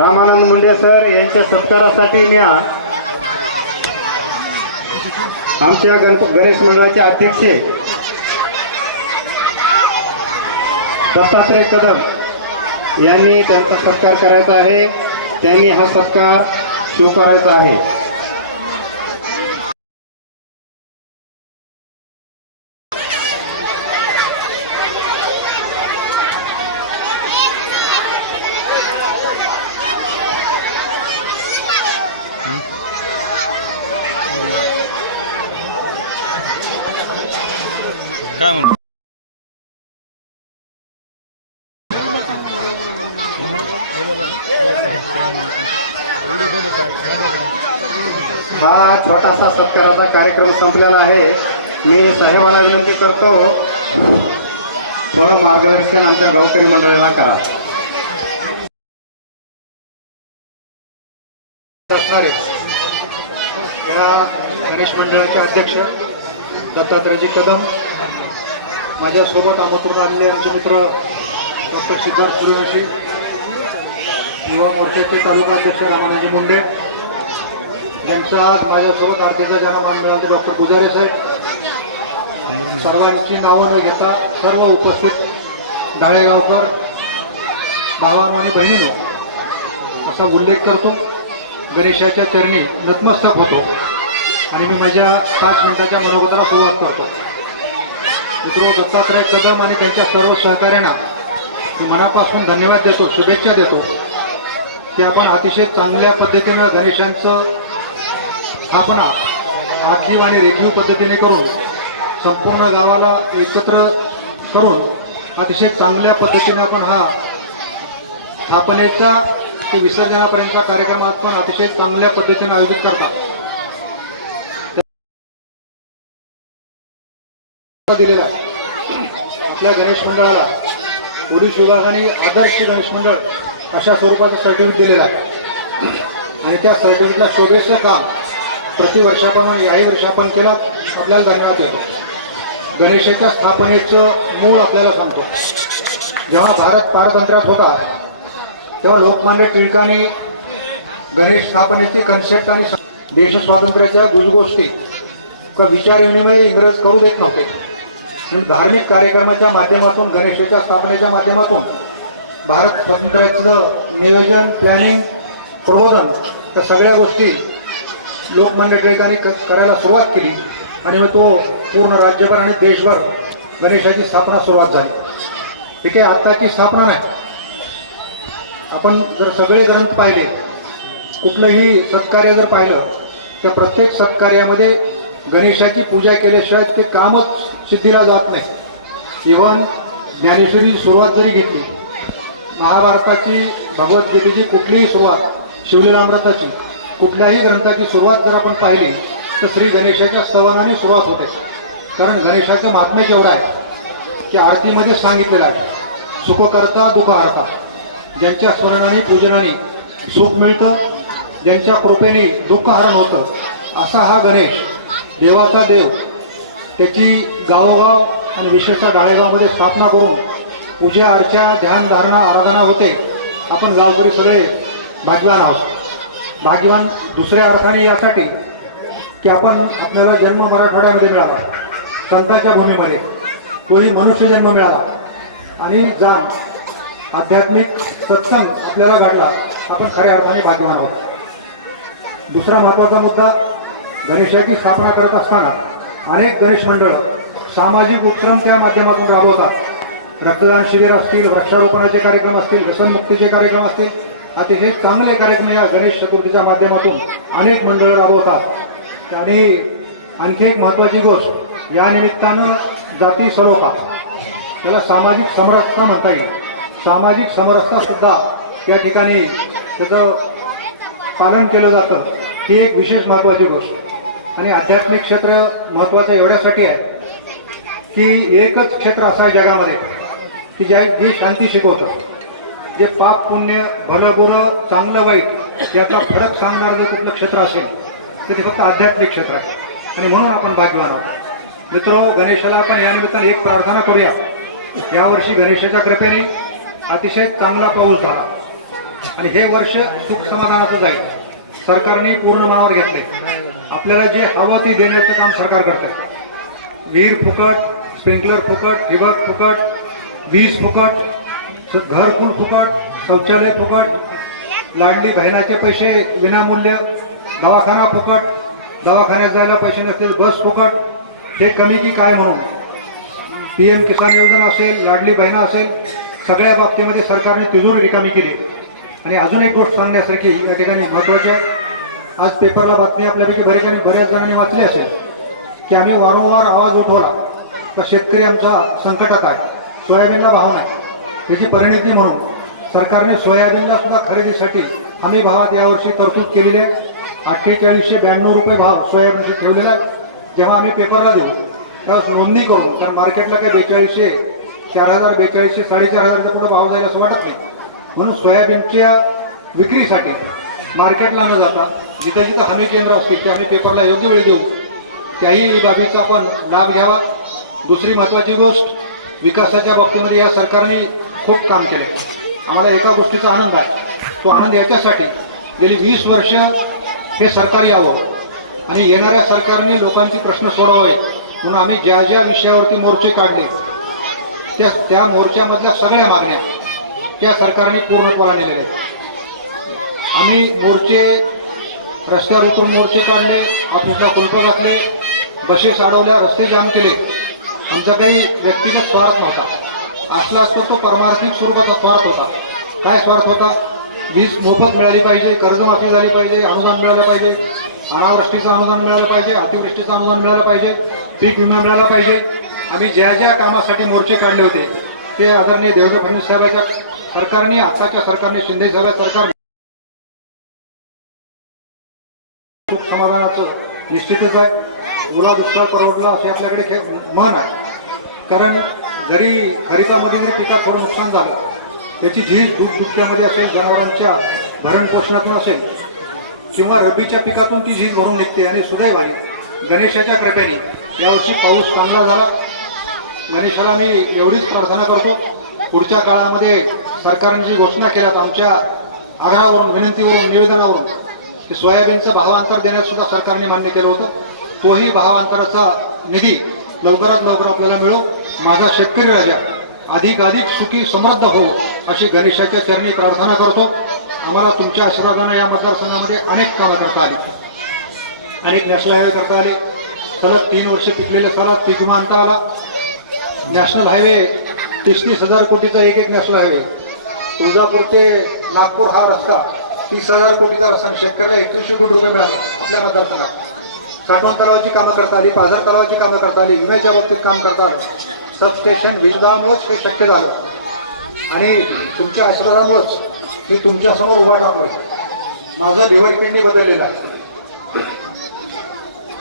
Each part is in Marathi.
रामानंद मुंडे सर यांच्या सत्कारासाठी मी आमच्या गणप गणेश मंडळाचे अध्यक्ष. दत्तात्रय कदम यांनी त्यांचा सत्कार करायचा आहे. त्यांनी हा सत्कार स्वीकारायचा आहे. हा छोटासा सत्काराचा कार्यक्रम संपलेला आहे. मी साहेबांना विनंती करतो थोडं मार्गदर्शन आमच्या गावकरी मंडळाला करा. असणारे या गणेश मंडळाचे अध्यक्ष दत्तात्रयजी कदम माझ्यासोबत आमंत्रण आलेले आमचे मित्र डॉक्टर सिद्धार्थ सूर्यवंशी युवा मोर्चाचे तालुका अध्यक्ष रामानंद मुंडे ज्यांचा आज माझ्यासोबत आरतीचा जनामान मिळाला ते डॉक्टर गुजारे साहेब. सर्वांची नावं न घेता सर्व उपस्थित डाळेगावकर भावानो आणि बहिणीनो असा उल्लेख करतो. गणेशाच्या चरणी नतमस्तक होतो. आणि मी माझ्या पाच मिनिटाच्या मनोगताला सुरुवात करतो. मित्रो दत्तात्रय कदम आणि त्यांच्या सर्व सहकार्यांना मी मनापासून धन्यवाद देतो शुभेच्छा देतो की आपण अतिशय चांगल्या पद्धतीनं गणेशांचं स्थापना आखीव आणि रेखीव पद्धतीने करून संपूर्ण गावाला एकत्र करून अतिशय चांगल्या पद्धतीने आपण हा स्थापनेचा ते विसर्जनापर्यंतचा कार्यक्रम आपण अतिशय चांगल्या पद्धतीने आयोजित करतात. दिलेला आहे. आपल्या गणेश मंडळाला पोलीस विभागाने आदर्श गणेश मंडळ अशा स्वरूपाचं सर्टिफिकेट दिलेलं आहे. आणि त्या सर्टिफिकेटला शोभेचं काम प्रतिवर्षाप्रमाणे याही वर्षी आपण केला आपल्याला धन्यवाद देतो. गणेशाच्या स्थापनेचं मूळ आपल्याला सांगतो. जेव्हा भारत पारतंत्र्यात होता तेव्हा लोकमान्य टिळकांनी गणेश स्थापनेचे कन्सेप्ट आणि देश स्वातंत्र्याच्या गुजगोष्टी का विचार विनिमय इंग्रज करू देत नव्हते. धार्मिक कार्यक्रमाच्या माध्यमातून गणेशाच्या स्थापनेच्या माध्यमातून भारत स्वातंत्र्याचं नियोजन प्लॅनिंग प्रबोधन त्या सगळ्या गोष्टी लोकमान्य टिळकांनी क- करायला सुरुवात केली. आणि मग तो पूर्ण राज्यभर आणि देशभर गणेशाची स्थापना सुरुवात झाली. ठीक आहे आत्ताची स्थापना नाही. आपण जर सगळे ग्रंथ पाहिले कुठलंही सत्कार्य जर पाहिलं तर प्रत्येक सत्कार्यामध्ये गणेशाची पूजा केल्याशिवाय ते कामच सिद्धीला जात नाही. इव्हन ज्ञानेश्वरीची सुरुवात जरी घेतली महाभारताची भगवद्गीतेची कुठलीही सुरुवात शिवलीलामृताची कुठल्याही ग्रंथाची सुरुवात जर आपण पाहिली तर श्री गणेशाच्या स्तवनाने सुरुवात होते. कारण गणेशाचं महात्म्य केवढं आहे? की आरतीमध्ये सांगितलेलं आहे सुखकर्ता दुःखहर्ता. ज्यांच्या स्मरणाने पूजनाने सुख मिळतं ज्यांच्या कृपेने दुःख हरण होतं असा हा गणेश देवाचा देव त्याची गावोगाव आणि विशेषतः डाळेगावमध्ये स्थापना करून पूजा अर्चा ध्यान धारणा आराधना होते. आपण गावकरी सगळे भाग्यवान आहोत. भाग्यवान दुसऱ्या अर्थाने यासाठी की आपण आपल्याला जन्म मराठवाड्यामध्ये मिळाला संतांच्या भूमीमध्ये. तोही मनुष्य जन्म मिळाला आणि जाण आध्यात्मिक सत्संग आपल्याला घडला आपण खऱ्या अर्थाने भाग्यवान आहोत. दुसरा महत्त्वाचा मुद्दा गणेशाची स्थापना करत असताना अनेक गणेश मंडळ सामाजिक उपक्रम त्या माध्यमातून राबवतात. रक्तदान शिबिर असतील वृक्षारोपणाचे कार्यक्रम असतील व्यसनमुक्तीचे कार्यक्रम असतील अतिशय चांगले कार्यक्रम या गणेश चतुर्थीच्या माध्यमातून अनेक मंडळं राबवतात. आणि आणखी एक महत्त्वाची गोष्ट या निमित्तानं जाती सलोखा. त्याला सामाजिक समरसता म्हणता येईल. सामाजिक समरसता सुद्धा या ठिकाणी त्याचं पालन केलं जातं ही एक विशेष महत्त्वाची गोष्ट. आणि आध्यात्मिक क्षेत्र महत्त्वाचं एवढ्यासाठी आहे की एकच क्षेत्र असं आहे जगामध्ये की ज्या जे शांती शिकवतं. जे पाप पुण्य भलं बुरं चांगलं वाईट यातला फरक सांगणारं जर कुठलं क्षेत्र असेल तर ते फक्त आध्यात्मिक क्षेत्र आहे. आणि म्हणून आपण भाग्यवान आहोत. मित्रो गणेशाला आपण या निमित्ताने एक प्रार्थना करूया. यावर्षी गणेशाच्या कृपेने अतिशय चांगला पाऊस झाला. आणि हे वर्ष सुख समाधानाचं जाईल. सरकारने पूर्ण मनावर घेतले आपल्याला जे हवं ते देण्याचं काम सरकार करतंय. विहीर फुकट स्प्रिंकलर फुकट ठिबक फुकट वीज फुकट घरकुल फुकट शौचालय फुकट लाडली बहिणाचे पैसे विनामूल्य दवाखाना फुकट दवाखान्यात जायला पैसे नसतील बस फुकट हे कमी की काय म्हणून? पी एम किसान योजना असेल लाडली बहिणा असेल सगळ्या बाबतीमध्ये सरकारने तिजोरी रिकामी केली. आणि अजून एक गोष्ट सांगण्यासारखी या ठिकाणी महत्त्वाची आहे. आज पेपरला बातमी आपल्यापैकी बरेचजणी बऱ्याच जणांनी वाचली असेल की आम्ही वारंवार आवाज उठवला तर शेतकरी आमचा संकटात आहे सोयाबीनला भाव नाही. त्याची परिणिती म्हणून सरकारने सोयाबीनला सुद्धा खरेदीसाठी हमी भावात यावर्षी तरतूद केलेली आहे. अठ्ठेचाळीसशे ब्याण्णव रुपये भाव सोयाबीनचे ठेवलेला आहे. जेव्हा आम्ही पेपरला देऊ त्यावेळेस नोंदणी करून कारण मार्केटला काही बेचाळीसशे चार हजार बेचाळीसशे साडेचार हजारचा कुठं भाव जाईल असं वाटत नाही. म्हणून सोयाबीनच्या विक्रीसाठी मार्केटला न जाता जिथं जिथं हमी केंद्र असतील ते आम्ही पेपरला योग्य वेळी देऊ. त्याही बाबीचा आपण लाभ घ्यावा. दुसरी महत्त्वाची गोष्ट विकासाच्या बाबतीमध्ये या सरकारने खूप काम केले. आम्हाला एका गोष्टीचा आनंद आहे. तो आनंद याच्यासाठी गेली वीस वर्ष हे सरकार यावं आणि येणाऱ्या सरकारने लोकांचे प्रश्न सोडवावे म्हणून आम्ही ज्या ज्या विषयावरती मोर्चे काढले त्या त्या मोर्चामधल्या सगळ्या मागण्या त्या सरकारने पूर्णत्वाला नेलेल्या आहेत. आम्ही मोर्चे रस्त्यावर उतरून मोर्चे काढले ऑफिसला कुलप घातले बसेस अडवल्या रस्ते जाम केले. आमचा काही व्यक्तिगत स्वार्थ नव्हता. असला असतो तो परमार्थिक स्वरूपाचा स्वार्थ होता. काय स्वार्थ होता? वीज मोफत मिळाली पाहिजे कर्जमाफी झाली पाहिजे अनुदान मिळालं पाहिजे अनावृष्टीचं अनुदान मिळालं पाहिजे अतिवृष्टीचं अनुदान मिळालं पाहिजे पीक विमा मिळाला पाहिजे. आम्ही ज्या ज्या कामासाठी मोर्चे काढले होते ते आदरणीय देवेंद्र फडणवीस साहेबाच्या सरकारने आताच्या सरकारने शिंदे साहेब सरकार सुख समाधानाचं निश्चितच आहे. ओला दुष्काळ परवडला असे आपल्याकडे खे म्हण आहे. कारण जरी खरीपामध्ये जरी पिकात थोडं नुकसान झालं त्याची झीज दूध दुभत्यामध्ये असेल जनावरांच्या भरण पोषणातून असेल किंवा रब्बीच्या पिकातून ती झीज भरून निघते आणि सुदैवाने गणेशाच्या कृपेने यावर्षी पाऊस चांगला झाला. गणेशाला मी एवढीच प्रार्थना करतो. पुढच्या काळामध्ये सरकारने जी घोषणा केल्यात आमच्या आग्रहावरून विनंतीवरून निवेदनावरून की सोयाबीनचं भावांतर देण्यास सुद्धा सरकारने मान्य केलं होतं. तोही भावांतराचा निधी लवकरात लवकर आपल्याला मिळो. माझा शेतकरी राजा अधिकाधिक सुखी समृद्ध हो अशी गणेशाच्या चरणी प्रार्थना करतो. आम्हाला तुमच्या आशीर्वादानं या मतदारसंघामध्ये अनेक कामं करता आली. अनेक नॅशनल हायवे करता आले. सलग तीन वर्ष पिकलेल्या सालात पीक विमा आणता आला. नॅशनल हायवे तीस तीस हजार कोटीचा एक एक नॅशनल हायवे. तुळजापूर ते नागपूर हा रस्ता तीस हजार कोटीचा रस्ता शेतकऱ्याला एकशे कोटी रुपये मिळाले आपल्या मतदारसंघात साठवण तलावाची कामं करता आली पाझर तलावाची कामं करता आली विम्याच्या बाबतीत काम करता आलं. सबस्टेशन वीजदामुळेच हे शक्य झालं. आणि तुमच्या आशीर्वादामुळेच मी तुमच्यासमोर उभा टाकतोय माझा लिव्हर बदललेला आहे.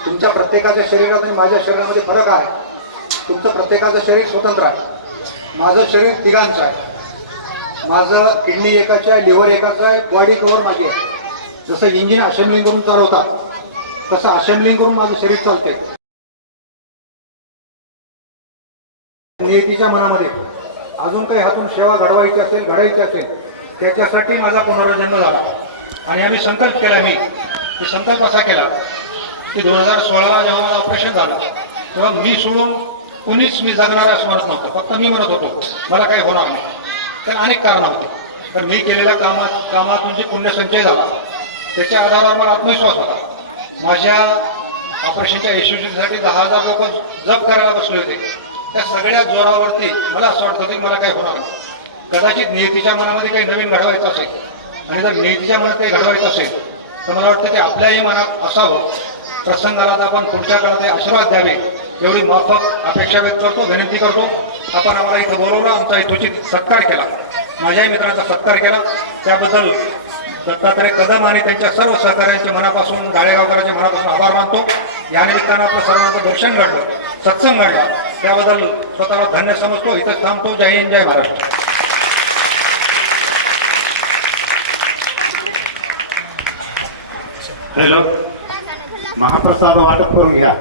तुमच्या प्रत्येकाच्या शरीरात आणि माझ्या शरीरामध्ये फरक आहे. तुमचं प्रत्येकाचं शरीर स्वतंत्र आहे. माझं शरीर तिघांचं आहे. माझं किडनी एकाचं आहे लिव्हर एकाचं आहे बॉडी कव्हर माझी आहे. जसं इंजिन असेंब्लिंग करून चालवतात तसं असेंब्लिंग करून माझं शरीर चालते नियतीच्या मनामध्ये अजून काही हातून सेवा घडवायची असेल घडायची असेल त्याच्यासाठी माझा पुनर्जन्म झाला. आणि आम्ही संकल्प केला मी की संकल्प असा केला की दोन हजार सोळाला जेव्हा माझं ऑपरेशन झालं तेव्हा मी सोडून कुणीच मी जगणार असं म्हणत नव्हतं. फक्त मी म्हणत होतो मला काही होणार नाही. तर अनेक कारणं होते. तर मी केलेल्या कामात कामातून जे म्हणजे पुण्यसंचय झाला. त्याच्या आधारावर मला आत्मविश्वास होता. माझ्या ऑपरेशनच्या यशस्वीसाठी दहा हजार लोक जप करायला बसले होते. त्या सगळ्या जोरावरती मला असं वाटतं की मला काही होणार नाही. कदाचित नियतीच्या मनामध्ये काही नवीन घडवायचं असेल. आणि जर नियतीच्या मनात काही घडवायचं असेल तर मला वाटतं ते आपल्याही मनात असावं. प्रसंगाला तर आपण पुढच्या काळात आशीर्वाद द्यावे. एवढी माफक अपेक्षा व्यक्त करतो विनंती करतो. आपण आम्हाला इथं बोलवलं आमचा इथोचित सत्कार केला. माझ्याही मित्रांचा सत्कार केला. त्याबद्दल दत्तात्रय कदम आणि त्यांच्या सर्व सहकाऱ्यांचे मनापासून गाळेगावकरांच्या मनापासून आभार मानतो. या निमित्तानं आपलं सर्वांचं दर्शन घडलं सत्संग घडला. त्याबद्दल स्वतःला धन्य समजतो. इथंच थांबतो. जय हिंद जय महाराष्ट्र. हॅलो. महाप्रसाद वाटप करून घ्या.